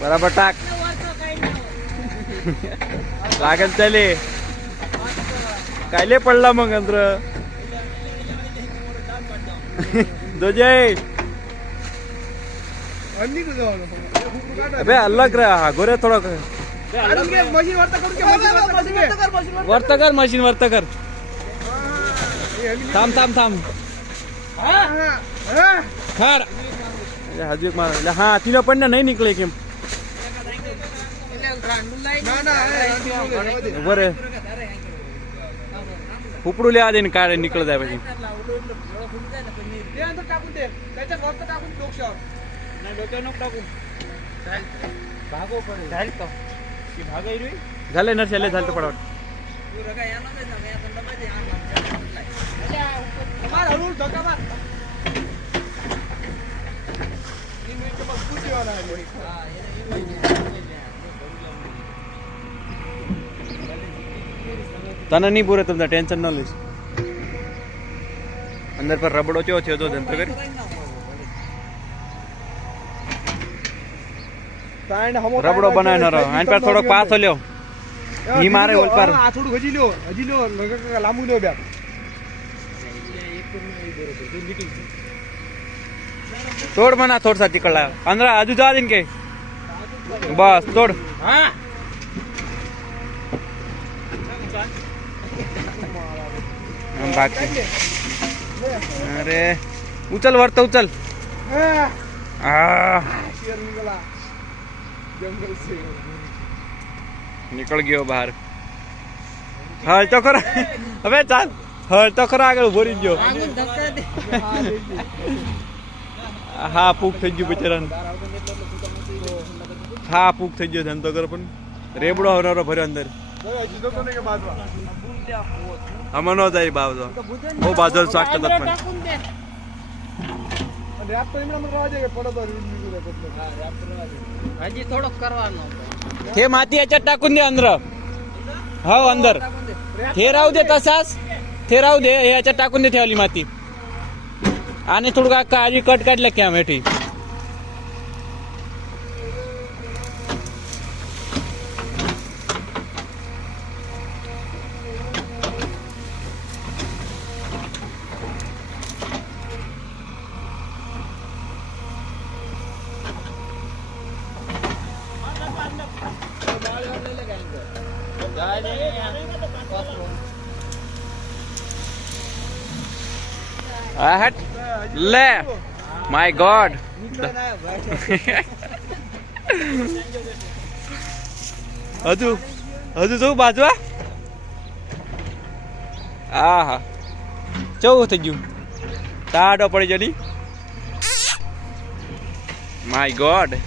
बराबर टाक लागेल त्याले कायले पडला मग अंतर दोजय अबे अलग रहा गोरे थोड़ा वर्त कर मशीन वर्त कर थांब थांब थांब खर हजू एक मार हाँ तीनों पड़ना नहीं निकले केम बरे उपडू ले आदे काय निकल जाय पाहिजे झाले नरशाले झालं पडावट तने नहीं पूरे तुम टेंशन न लीस अंदर पर रबड़ो चो थयो तो जनता कर रबड़ो बनाय न रहो आन पर थोड़ो पास हो ल्यो ही मारे ओल पर आ थोड़ो हजी लो लांबू लो ब्या तोड़ मना थोड़ सा चिकड़ा अंदर आजू जा दिन के बस तोड़ हां हम भाग अरे उचल वर्त उचल जंगल से निकल गयो बाहर हल तो खरा अबे चल हल तो खरा आगे उभो रही गयो हाँ पूक થઈ ગયું બિચારાને હા પૂક થઈ ગયો ધંધો કર પણ રેબડો હવરારો ભર્યો અંદર અમનો જાય બાવજો બહુ બાજલ શાક કદત પણ રેપ તો એમના માં રવા દે કે પડો તો હજી થોડો કરવાનો થે માતી અચા ટાકું દે અંદર હા અંદર થેરાવ દે તસાસ થેરાવ દે એ અચા ટાકું દે થેલી માતી आने थोड़ा काजी कट काट ले क्या मेठी हट ले माय गॉड हजू हजू जो बाजवा आहा चौ થઈ ગયું તાડો પડી જની માય ગોડ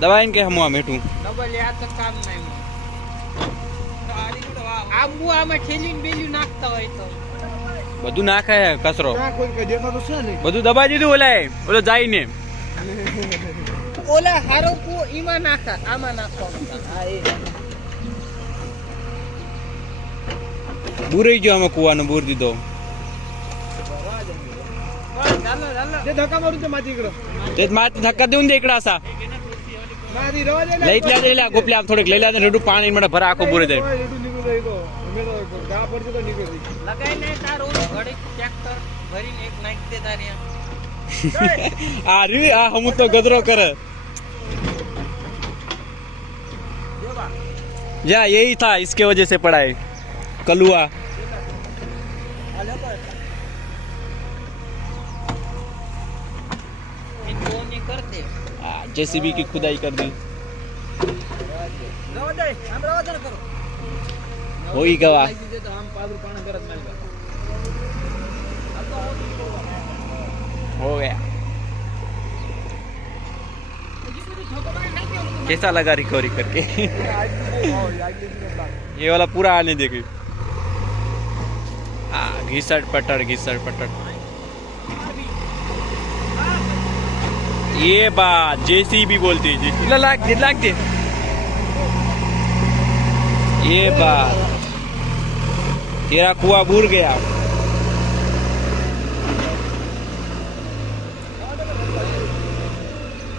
दवा इनके हम मेठू डबल याद तो काम नहीं आबू आमे ठेलीन बेल्यू नाखता હોય તો બધું નાખે કચરો કોઈ કે દેખો તો છે ને બધું દબાઈ દીધું ઓલાય ઓલો જાય ને ઓલા હારો કો ઈમાં નાખા આમાં નાખો હા એ બુરાઈ ગયો આમાં કુવાનો બુર દીધો ચાલો ચાલો જે ધક્કા મારું તો માથી કરો તે માથી ધક્કા દેઉં દે એકડા સા મારી રવા દે લઈ લે ગોપલે આમ થોડક લઈ લે રેડું પાણી મને ભરા આખો બુરે દે રેડું નીકળી જાય તો મેરો ગા પડશે તો નીકળી લગાઈ લે તાર ઓલો ઘડી ટ્રેક્ટર ભરીને એક નાખ દે તારિયા આ રી આ હમ તો ગદરો કરે या यही था इसके वजह से पड़ा है कलुआ जेसीबी की खुदाई कर दी हो ही गवा हो गया कैसा लगा रिकवरी करके ये वाला पूरा आने देखे घिसट पटर ये बात JCB बोलती है लाग दे ये बात तेरा कुआ बूर गया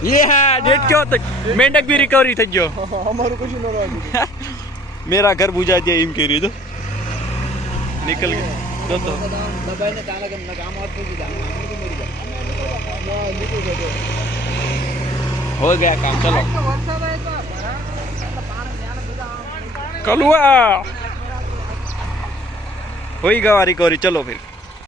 ये है डेट क्यों तक मेंढक भी रिकवरी થઈ ગયો અમારું કશું ન રહ્યું मेरा घर बुझा दिया इम के रही तो निकल गया तो दबाઈને તાલા ગમ કામ આવતું જ हो गया काम चलो कलुआ हो ही गवा रिकवरी चलो फिर